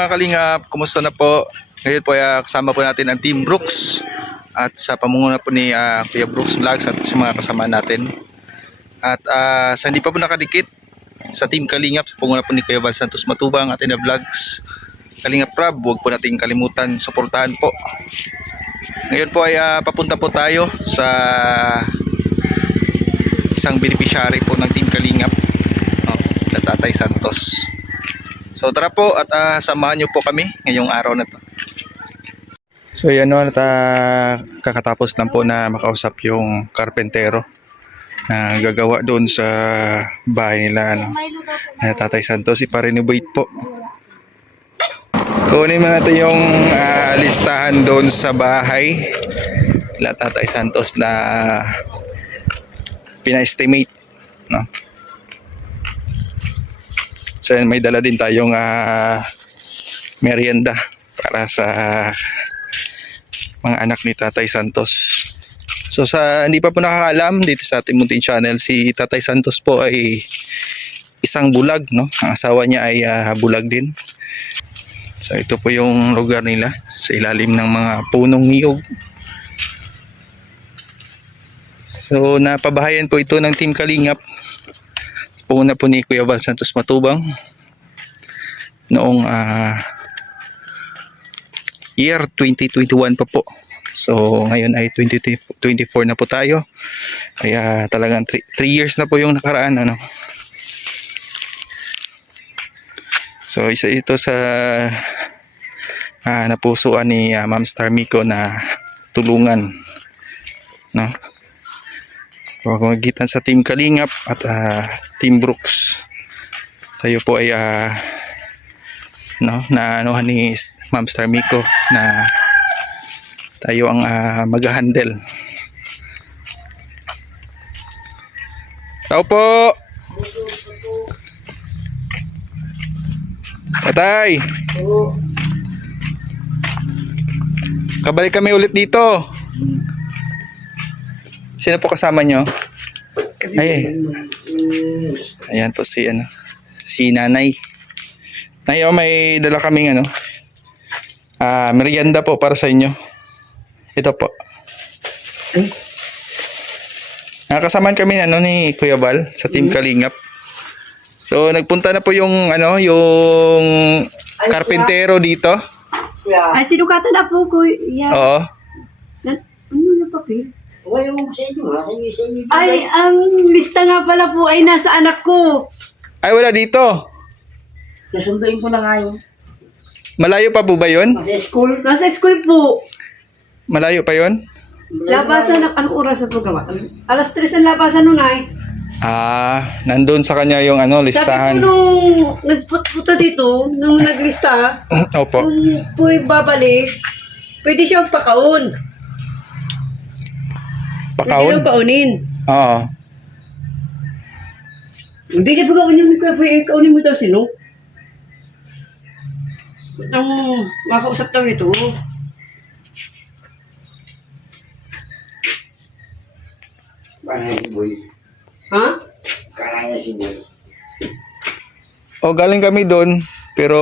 mga kalingap, kumusta na po? Ngayon po kasama po natin ang Team Brooks at sa pamumuno po ni Kuya Brooks Vlogs at sa mga kasama natin. At sa hindi pa po nakadikit sa Team Kalingap, sa pamumuno po ni Kuya Val Santos Matubang at Ina Vlogs, Kalingap Prab, huwag po nating kalimutan, suportahan po. Ngayon po ay papunta po tayo sa isang beneficiary po ng Team Kalingap, na Tatay Santos. So tara po at samahan nyo po kami ngayong araw na to. So yan o, kakatapos lang po na makausap yung karpentero na gagawa doon sa bahay nila na Tatay Santos. Ipa-renovate po. Kunin mo natin yung listahan doon sa bahay nila Tatay Santos na pina-estimate, no? So may dala din tayong merienda para sa mga anak ni Tatay Santos. So sa hindi pa po nakakaalam dito sa ating munting channel, si Tatay Santos po ay isang bulag, no? Ang asawa niya ay bulag din. So ito po yung lugar nila sa ilalim ng mga punong niyog. So napabahayan po ito ng Team Kalingap. Puna po ni Kuya Val Santos Matubang noong year 2021 pa po. So ngayon ay 2024 na po tayo. Kaya talagang 3 years na po yung nakaraan, ano. So isa ito sa napusuan ni Ma'am Star Miko na tulungan, no? Pamagitan sa Team Kalingap at Team Brooks, tayo po ay naanuhan ni Ma'am Star Miko na tayo ang mag-handle. Tao po Tatay, kabalik kami ulit dito. Sino po kasama nyo? Ay, ayan po si Nanay. Nay, may dala kaming merienda po para sa inyo. Ito po. Nakakasaman kami ni Kuya Val sa Team Kalingap. So nagpunta na po yung yung karpentero dito. Ay, sinukatan na po, Kuya. Oo. Ano na papel? Wala mo sa inyo, ha? Sa inyo. Ay, ang lista nga pala po ay nasa anak ko. Ay, wala dito. Nasunduin ko na nga yun. Malayo pa po ba yun? Sa school. Nasa school po. Malayo pa yun? Labasan, anong oras ang paggawa? Alas 3 ang labasan nun ay. Nandun sa kanya yung listahan. Sabi ko nung nagpunta dito, nung naglista, Opo. kung po'y babalik, pwede siyang pakaon. Pwede Pakaon? lang kaunin. Oo. Hindi ka pagkaon yun, pwede kaunin mo daw sino? Ang makausap daw nito. Kaya si Boy. Ha? Kaya si Boy. Galing kami doon, pero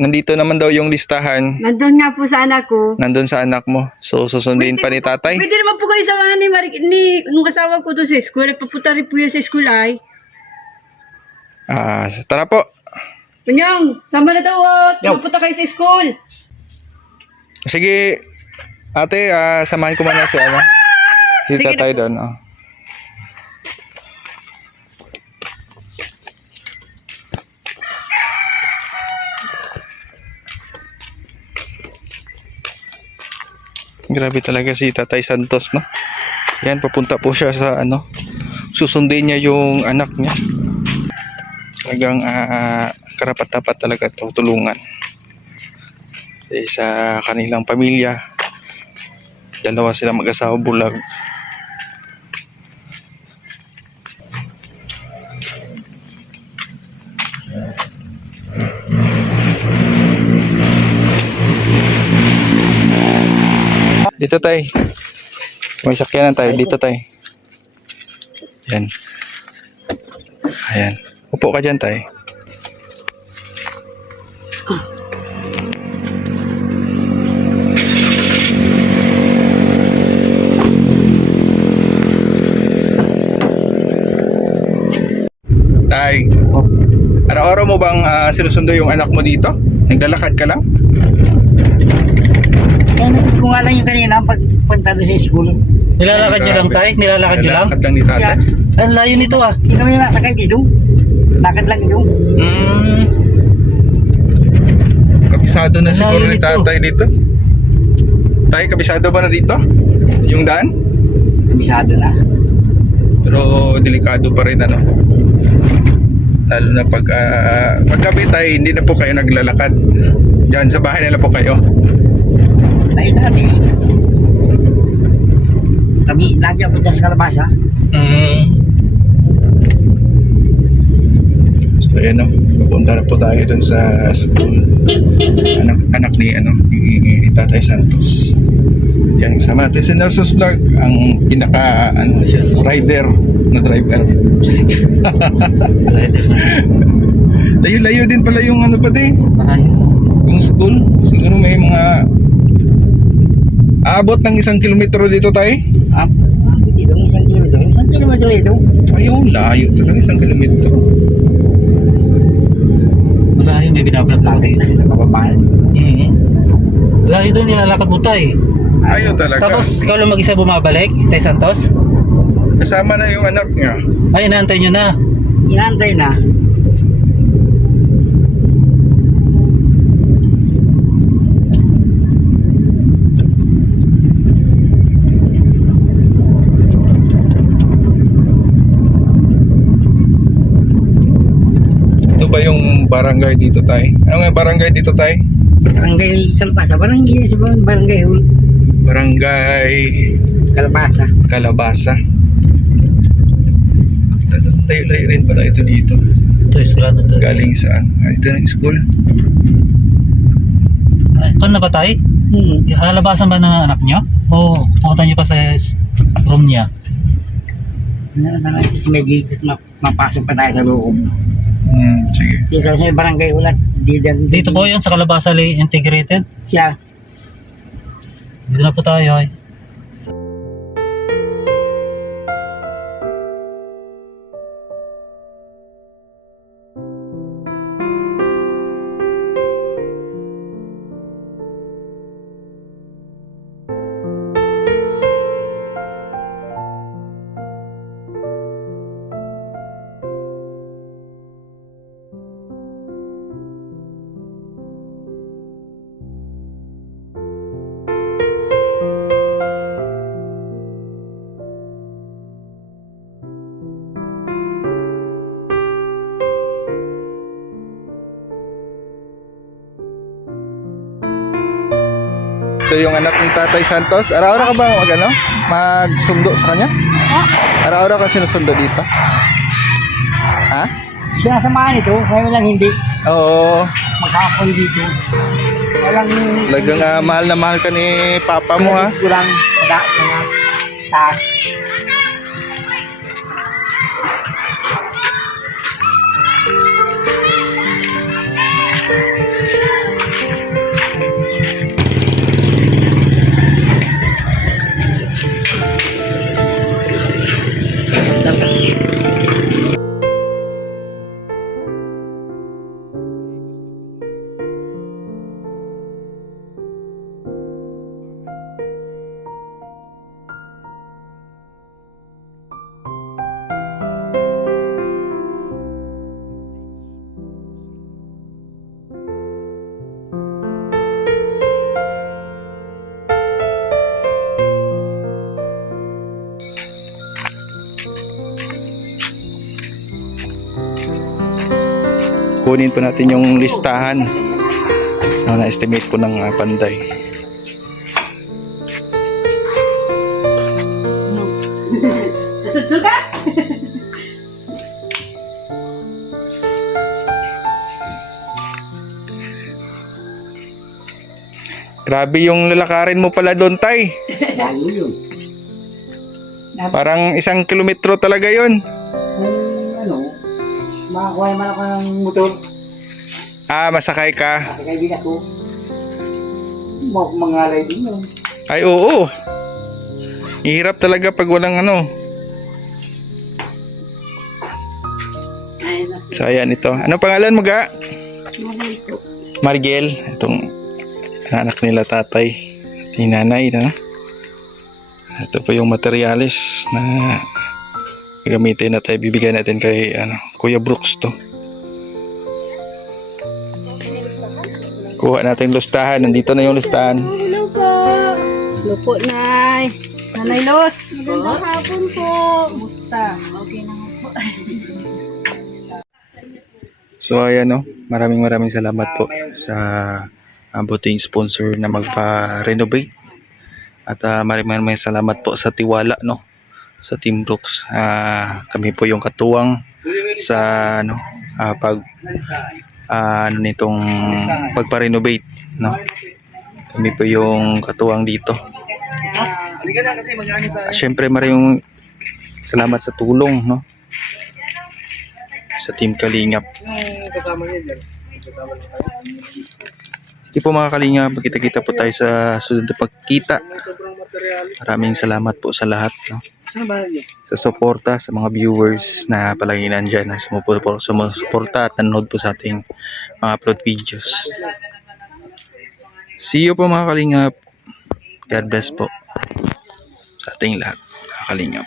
nandito naman daw yung listahan. Nandun nga po sa anak ko. Nandun sa anak mo. So susundin pa ni tatay. Pwede naman po kayo samahan nung asawa ko doon sa school. Nagpapunta rin po yan sa school ay. Tara po. Kunyang, sama na daw at pupunta kayo sa school. Sige, ate, samahan ko muna si si Sige tatay na po. doon. Grabe talaga si Tatay Santos, no? Yan, papunta po siya sa susundin niya yung anak niya. Talagang karapat-dapat talaga ito tulungan. Sa kanilang pamilya, dalawa sila mag-asawa bulag. Dito tay. May sakyanan tayo. Dito tay. Yan. Ayan. Upo ka dyan tay. Tay, araw-araw mo bang sinusundo yung anak mo dito? Naglalakad ka lang? Eh, kung nga lang yung kanina, pagpunta doon sa school. Nilalakad nyo lang, tay? Nilalakad nyo lang? Naglalakad lang ni tatay? Ang layo nito ah. Hindi kami nasakay dito. Lakad lang ito. Kabisado na Ang siguro layo ni nito. tatay dito. Tay, kabisado ba na dito? Yung daan? Kabisado na. Pero delikado pa rin ano. Lalo na pag gabi tayo, hindi na po kayo naglalakad. Diyan sa bahay na po kayo. Tayo dati. Kami, lagi ako dyan sa kalabasa. So ayan o, pupunta na po tayo dun sa school. Anak ni Tatay Santos. Yan, sama natin si Nelson's Vlog, ang pinaka rider na driver. Layo-layo din pala yung ano pa din, yung school. Siguro may mga aabot ng 1 kilometro dito tayo. Dito, 1 kilometro. 1 kilometro dito. Ayun, layo talaga 1 kilometro. Malayo, may binablog ako Lakad dito. na sa kababayan. Layo doon, nilalakad mo, tay. Ayaw talaga. Tapos, ikaw lang mag-isa bumabalik, tay Santos? Kasama na yung anak niya. Ay, inaantay nyo na. Inaantay na. Ito ba yung barangay dito tayo? Ano nga yung barangay dito tayo? Barangay Kalabasa. Barangay Hul. Barangay Kalabasa. Calabasa. Layo-layo rin pala ito dito. Ito, iskulado to. Galing saan? Ito na yung school. Kung na ba, tay? Hmm. Halabasan ba ng anak nyo? O pumunta nyo pa sa room niya? Ano ito si may gate at mapasok pa tayo sa loob. Sige. Dito sa may barangay ulat. Dito po yun sa Calabasa Integrated. Siya. Dito na po tayo. Ay. Ito yung anak ni Tatay Santos. Araw-araw ka ba magsundo sa kanya? Araw-araw ka sinusundo dito? Ha? Sinasamahan ito. Kaya lang hindi. Oo. Maghapon dito. Walang... Talagang mahal na mahal ka ni Papa mo ha. Kurang taas. Kunin po natin yung listahan na estimate po ng panday. Nasudlo ka? Grabe yung lalakarin mo pala doon, Tay. Lalo yun. Parang 1 kilometro talaga yun. Makakuha naman ako ng motor. Masakay ka. Kasi kaibigan ko. Mangalay din yun. Ay, oo. Ihirap talaga pag walang ano. Ay, So ayan ito. Anong pangalan mo ga? Mahal po. Marigel. Itong anak nila tatay. Ni nanay na. Ito po yung materialis na gamitin na tayo. Bibigyan natin kay Kuya Brooks to. Kuha natin yung listahan. Nandito na yung listahan. Hello po. Hello po, Nay. Nanay Los. Magandang hapon po. Musta? Okay naman po. So ayan maraming salamat po sa buting sponsor na magpa-renovate. At maraming salamat po sa tiwala sa Team Brooks. Kami po yung katuwang sa nitong pagpa-renovate, Kami po yung katuwang dito. Siyempre maraming salamat sa tulong, sa Team Kalingap. Hindi po mga Kalingap, magkita-kita po tayo sa susunod na pagkita. Maraming salamat po sa lahat, sa suporta, sa mga viewers na palagi nandyan, na sumusuporta at nanonood po sa ating mga upload videos. See you po mga Kalingap. God bless po sa ating lahat, mga Kalingap.